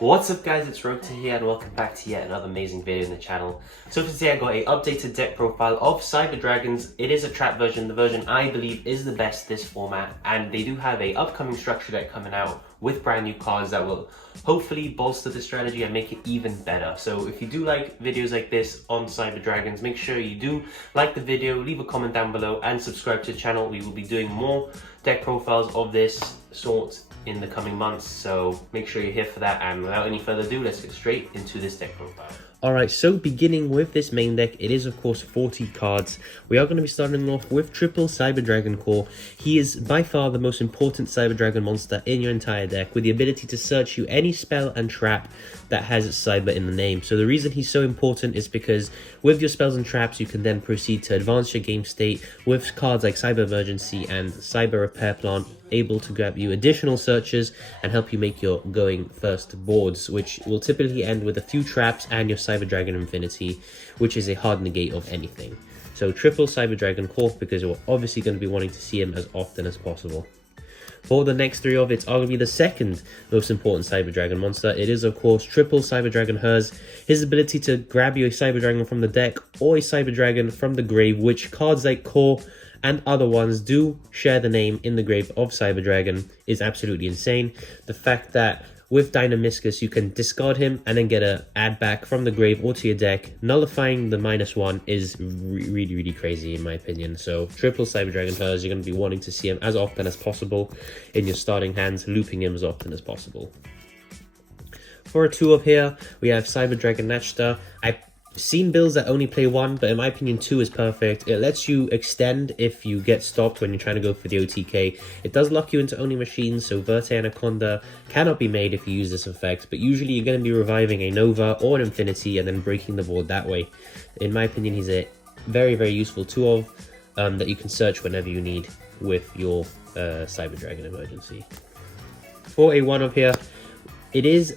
What's up guys, it's Rota here and welcome back to yet another amazing video in the channel. So for today I got a updated deck profile of Cyber Dragons. It is a trap version, the version I believe is the best this format, and they do have a upcoming structure deck coming out with brand new cards that will hopefully bolster the strategy and make it even better. So if you do like videos like this on Cyber Dragons, make sure you do like the video, leave a comment down below and subscribe to the channel. We will be doing more deck profiles of this sort in the coming months, so make sure you're here for that. And without any further ado, let's get straight into this deck profile. Alright, so beginning with this main deck, it is of course 40 cards. We are going to be starting off with triple Cyber Dragon Core. He is by far the most important Cyber Dragon monster in your entire deck, with the ability to search you any spell and trap that has Cyber in the name. So the reason he's so important is because with your spells and traps, you can then proceed to advance your game state with cards like Cyber Emergency and Cyber Repair Plant, able to grab you additional searches and help you make your going first boards, which will typically end with a few traps and your Cyber Dragon Infinity, which is a hard negate of anything. So triple Cyber Dragon Core, because you're obviously going to be wanting to see him as often as possible. For the next three of it's arguably the second most important Cyber Dragon monster. It is of course triple Cyber Dragon Hers. His ability to grab you a Cyber Dragon from the deck or a Cyber Dragon from the grave, which cards like Core and other ones do share the name in the grave of Cyber Dragon, is absolutely insane. The fact that with Dynamiscus you can discard him and then get a add back from the grave or to your deck, nullifying the -1 is really crazy in my opinion. So triple Cyber Dragon Hers, you're going to be wanting to see him as often as possible in your starting hands, looping him as often as possible. For a 2-of here, we have Cyber Dragon Nachta. I've seen builds that only play 1, but in my opinion 2 is perfect. It lets you extend if you get stopped when you're trying to go for the OTK. It does lock you into only machines, so Verte Anaconda cannot be made if you use this effect, but usually you're going to be reviving a Nova or an Infinity and then breaking the board that way. In my opinion, he's a very useful 2-of that you can search whenever you need with your Cyber Dragon Emergency. For a 1-of here, it is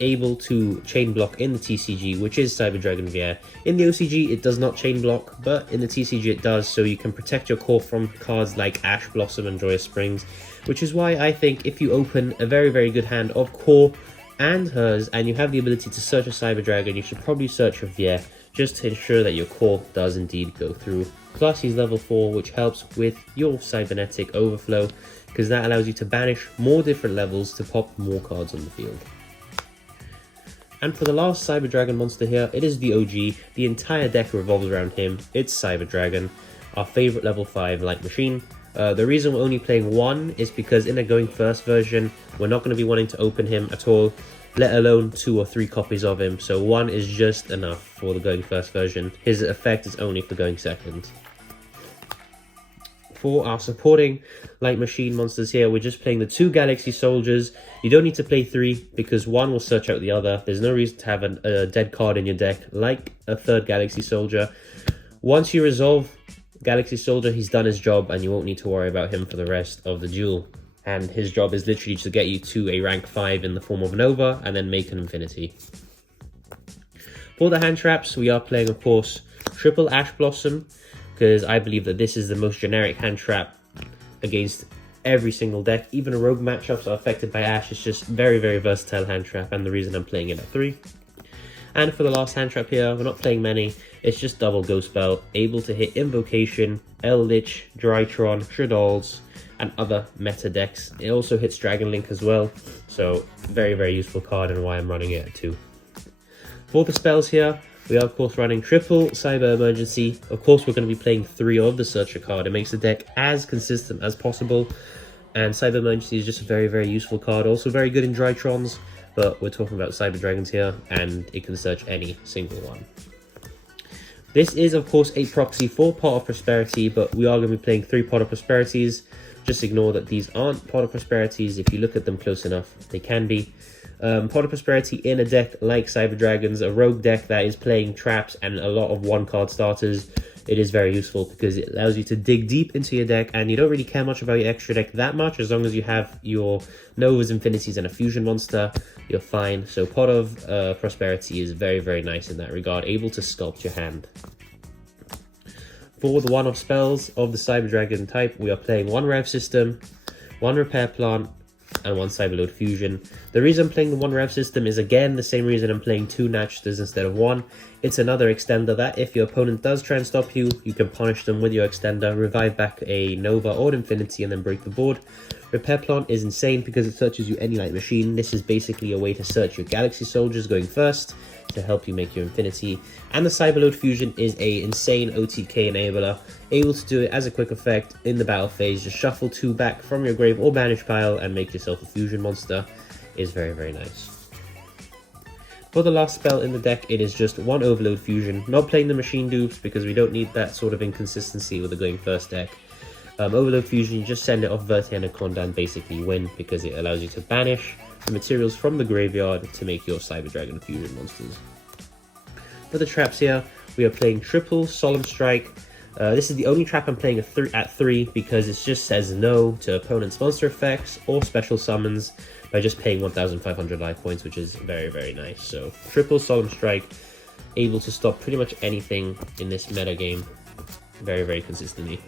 able to chain block in the TCG, which is Cyber Dragon VR. In the OCG it does not chain block, but in the TCG it does, so you can protect your core from cards like Ash Blossom and Joyous Springs, which is why I think if you open a very good hand of Core and Hers and you have the ability to search a Cyber Dragon, you should probably search a VR just to ensure that your core does indeed go through. Plus he's level 4, which helps with your Cybernetic Overflow, because that allows you to banish more different levels to pop more cards on the field. And for the last Cyber Dragon monster here, it is the OG. The entire deck revolves around him. It's Cyber Dragon, our favorite level 5 light machine. The reason we're only playing 1 is because in a going first version, we're not going to be wanting to open him at all, let alone 2 or 3 copies of him. So 1 is just enough for the going first version. His effect is only for going second. For our supporting light machine monsters here, we're just playing the 2 Galaxy Soldiers. You don't need to play 3 because 1 will search out the other. There's no reason to have a dead card in your deck like a 3rd Galaxy Soldier. Once you resolve Galaxy Soldier, he's done his job and you won't need to worry about him for the rest of the duel. And his job is literally to get you to a rank 5 in the form of Nova and then make an Infinity. For the hand traps, we are playing of course triple Ash Blossom, because I believe that this is the most generic hand trap against every single deck. Even rogue matchups are affected by Ash. It's just very versatile hand trap, and the reason I'm playing it at 3. And for the last hand trap here, we're not playing many. It's just double Ghost Belt, able to hit Invocation, Eldritch, Drytron, Shadowls, and other meta decks. It also hits Dragon Link as well, so very useful card, and why I'm running it at 2. For the spells here, we are of course running triple Cyber Emergency. Of course we're going to be playing 3 of the Searcher card. It makes the deck as consistent as possible, and Cyber Emergency is just a very useful card. Also very good in Drytrons, but we're talking about Cyber Dragons here, and it can search any single one. This is of course a proxy for Pot of Prosperity, but we are going to be playing 3 Pot of Prosperities. Just ignore that these aren't Pot of Prosperities. If you look at them close enough, they can be. Pot of Prosperity in a deck like Cyber Dragons, a rogue deck that is playing traps and a lot of 1-card starters, it is very useful because it allows you to dig deep into your deck, and you don't really care much about your extra deck that much. As long as you have your Novas, Infinities, and a Fusion monster, you're fine. So Pot of Prosperity is very nice in that regard, able to sculpt your hand. For the 1-off spells of the Cyber Dragon type, we are playing 1 Rev System, 1 Repair Plant, and 1 Cyberload Fusion. The reason I'm playing the 1 rev system is again the same reason I'm playing 2 Natchters instead of 1. It's another extender that if your opponent does try and stop you, you can punish them with your extender, revive back a Nova or an Infinity and then break the board. Repair Plant is insane because it searches you any light machine. This is basically a way to search your Galaxy Soldiers going first to help you make your Infinity. And the Cyberload Fusion is a insane OTK enabler, able to do it as a quick effect in the battle phase. Just shuffle 2 back from your grave or banish pile and make yourself a fusion monster. Is very, very nice. For the last spell in the deck, it is just 1 Overload Fusion. Not playing the machine dupes because we don't need that sort of inconsistency with the going first deck. Overload Fusion, you just send it off Verti Anaconda and basically win because it allows you to banish the materials from the graveyard to make your Cyber Dragon fusion monsters. For the traps here, we are playing triple Solemn Strike. This is the only trap I'm playing at 3 because it just says no to opponent's monster effects or special summons by just paying 1,500 life points, which is very, very nice. So triple Solemn Strike, able to stop pretty much anything in this meta game very, very consistently.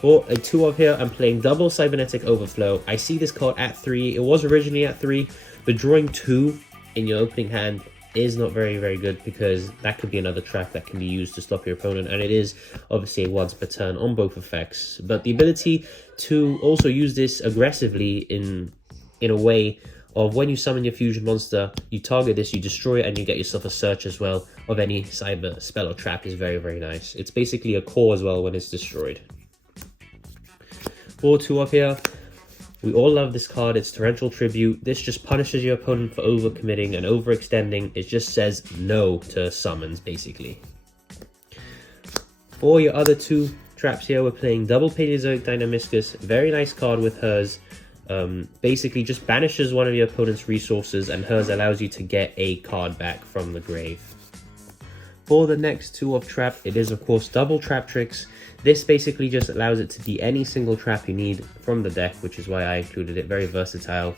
For a 2 of here, I'm playing double Cybernetic Overflow. I see this card at 3. It was originally at 3, but drawing 2 in your opening hand is not very, very good because that could be another trap that can be used to stop your opponent, and it is obviously a once per turn on both effects. But the ability to also use this aggressively in a way of when you summon your fusion monster, you target this, you destroy it, and you get yourself a search as well of any cyber spell or trap is very, very nice. It's basically a core as well when it's destroyed. For 2 up here, we all love this card. It's Torrential Tribute. This just punishes your opponent for overcommitting and overextending. It just says no to summons, basically. For your other 2 traps here, we're playing double Paleozoic Dynamiscus. Very nice card with hers. Basically just banishes one of your opponent's resources, and hers allows you to get a card back from the grave. For the next 2 of trap, it is of course double Trap Tricks. This basically just allows it to be any single trap you need from the deck, which is why I included it. Very versatile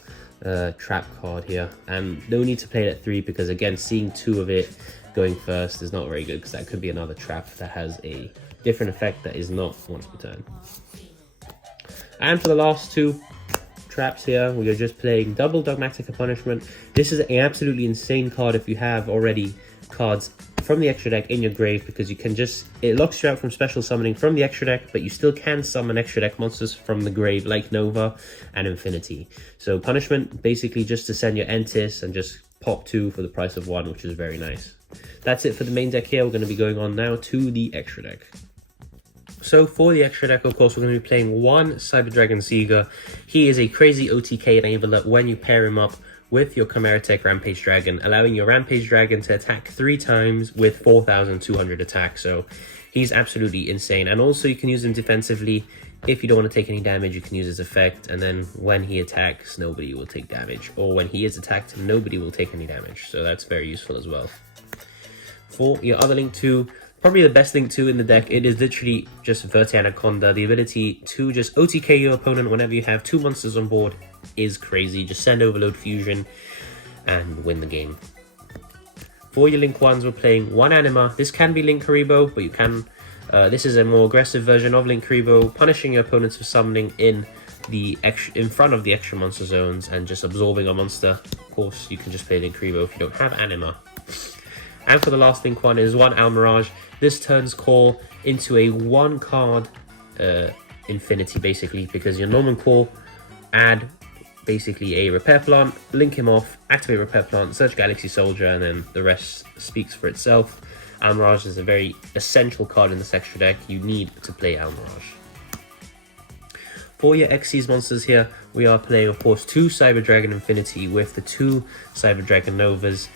trap card here. And no need to play it at 3 because again, seeing 2 of it going first is not very good because that could be another trap that has a different effect that is not once per turn. And for the last 2 traps here, we are just playing double Dogmatic Punishment. This is an absolutely insane card if you have already cards from the extra deck in your grave, because you can just, it locks you out from special summoning from the extra deck, but you still can summon extra deck monsters from the grave like Nova and Infinity. So punishment, basically just to send your Entis and just pop 2 for the price of 1, which is very nice. That's it for the main deck here. We're going to be going on now to the extra deck. So for the extra deck, of course, we're going to be playing 1 Cyber Dragon Seeger. He is a crazy OTK enabler when you pair him up with your Chimera Tech Rampage Dragon, allowing your Rampage Dragon to attack 3 times with 4,200 attack. So he's absolutely insane. And also you can use him defensively. If you don't want to take any damage, you can use his effect. And then when he attacks, nobody will take damage. Or when he is attacked, nobody will take any damage. So that's very useful as well. For your other Link 2, probably the best Link 2 in the deck, it is literally just Verti Anaconda. The ability to just OTK your opponent whenever you have 2 monsters on board is crazy. Just send Overload Fusion and win the game. For your Link 1s, we're playing 1 Anima. This can be Link Karibo, but you can... this is a more aggressive version of Link Karibo, punishing your opponents for summoning in front of the extra monster zones and just absorbing a monster. Of course, you can just play Link Karibo if you don't have Anima. And for the last Link 1 is 1 Mirage. This turns Core into a 1-card Infinity, basically, because your normal Core add basically a Repair Plant, link him off, activate Repair Plant, search Galaxy Soldier, and then the rest speaks for itself. Mirage is a very essential card in this extra deck. You need to play Mirage. For your Xyz monsters here, we are playing, of course, 2 Cyber Dragon Infinity with the 2 Cyber Dragon Novas.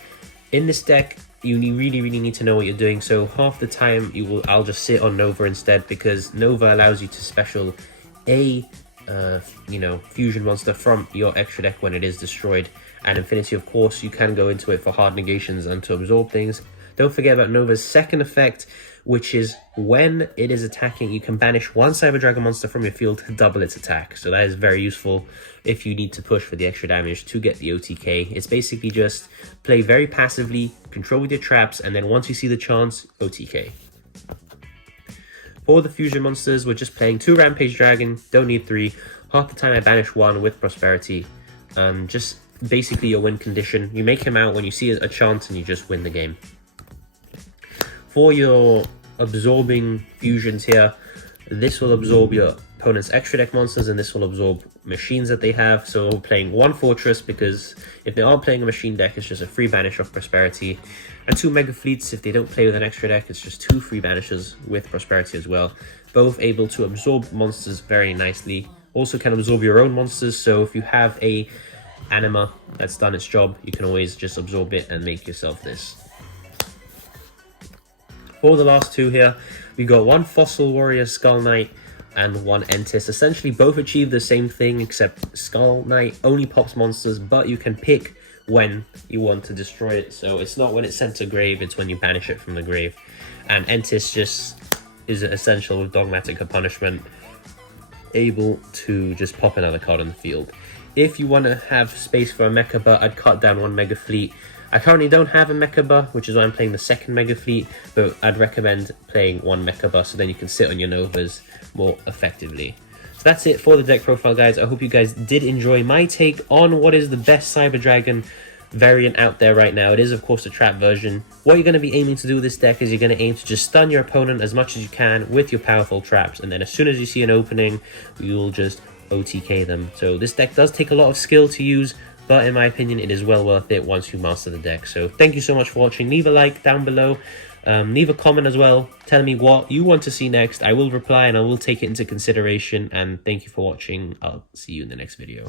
In this deck, you really need to know what you're doing. So half the time, I'll just sit on Nova instead, because Nova allows you to special a fusion monster from your extra deck when it is destroyed. And Infinity, of course, you can go into it for hard negations and to absorb things. Don't forget about Nova's second effect, which is when it is attacking, you can banish 1 Cyber Dragon monster from your field to double its attack. So that is very useful if you need to push for the extra damage to get the OTK. It's basically just play very passively, control with your traps, and then once you see the chance, OTK. For the fusion monsters, we're just playing 2 Rampage Dragon, don't need 3. Half the time I banish 1 with Prosperity. Just basically your win condition. You make him out when you see a chance and you just win the game. For your absorbing fusions here, this will absorb your opponent's extra deck monsters, and this will absorb machines that they have. So we're playing 1 fortress, because if they are playing a machine deck, it's just a free banish of prosperity, and 2 mega fleets. If they don't play with an extra deck, it's just 2 free banishes with prosperity as well, both able to absorb monsters very nicely. Also can absorb your own monsters, so if you have a anima that's done its job, you can always just absorb it and make yourself this. For the last 2 here, we got 1 Fossil Warrior Skull Knight and 1 Entis. Essentially both achieve the same thing, except Skull Knight only pops monsters, but you can pick when you want to destroy it. So it's not when it's sent to grave, it's when you banish it from the grave. And Entis just is essential with Dogmatic or Punishment, able to just pop another card on the field. If you want to have space for a Mechaba, I'd cut down 1 Mega Fleet. I currently don't have a Mechaba, which is why I'm playing the 2nd Mega Fleet, but I'd recommend playing 1 Mechaba, so then you can sit on your Novas more effectively. So that's it for the deck profile, guys. I hope you guys did enjoy my take on what is the best Cyber Dragon variant out there right now. It is, of course, a trap version. What you're going to be aiming to do with this deck is you're going to aim to just stun your opponent as much as you can with your powerful traps, and then as soon as you see an opening, you'll just OTK them. So this deck does take a lot of skill to use, but in my opinion, it is well worth it once you master the deck. So thank you so much for watching. Leave a like down below. Leave a comment as well, telling me what you want to see next. I will reply and I will take it into consideration. And thank you for watching. I'll see you in the next video.